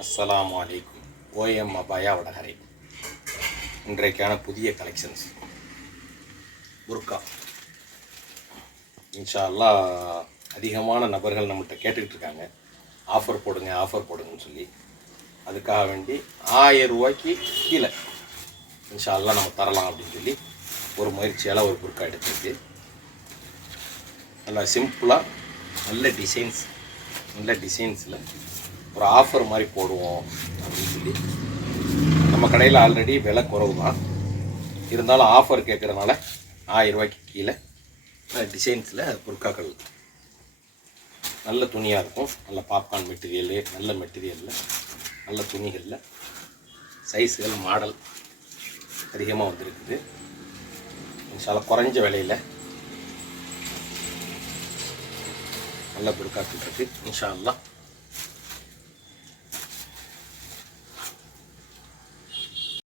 அஸ்ஸலாமு அலைக்கும். ஓஎம் அபாயா வடகரை. இன்றைக்கான புதிய கலெக்ஷன்ஸ் புர்கா. இன்ஷா அல்லாஹ் அதிகமான நபர்கள் நம்மகிட்ட கேட்டுக்கிட்டு இருக்காங்க, ஆஃபர் போடுங்க ஆஃபர் போடுங்கன்னு சொல்லி. அதுக்காக வேண்டி 1000 ரூபாய்க்கு கீழே இன்ஷா அல்லாஹ் நம்ம தரலாம் அப்படின்னு சொல்லி ஒரு முயற்சியால் ஒரு புர்கா எடுத்துருக்கு. நல்லா சிம்பிளாக நல்ல டிசைன்ஸில் ஒரு ஆஃபர் மாதிரி போடுவோம் அப்படின்னு சொல்லி. நம்ம கடையில் ஆல்ரெடி விலை குறவு தான், இருந்தாலும் ஆஃபர் கேட்குறதுனால 1000 ரூபாய்க்கு கீழே டிசைன்ஸில் புர்காக்கள் நல்ல துணியாக இருக்கும். நல்ல பாப்கார்ன் மெட்டீரியலு, நல்ல மெட்டீரியலில், நல்ல துணிகளில், சைஸுகள் மாடல் அதிகமாக வந்துருக்குது. இன்ஷால்லா குறைஞ்ச விலையில் நல்ல புர்காக்கள் இருக்குது. இன்ஷா அல்லாஹ்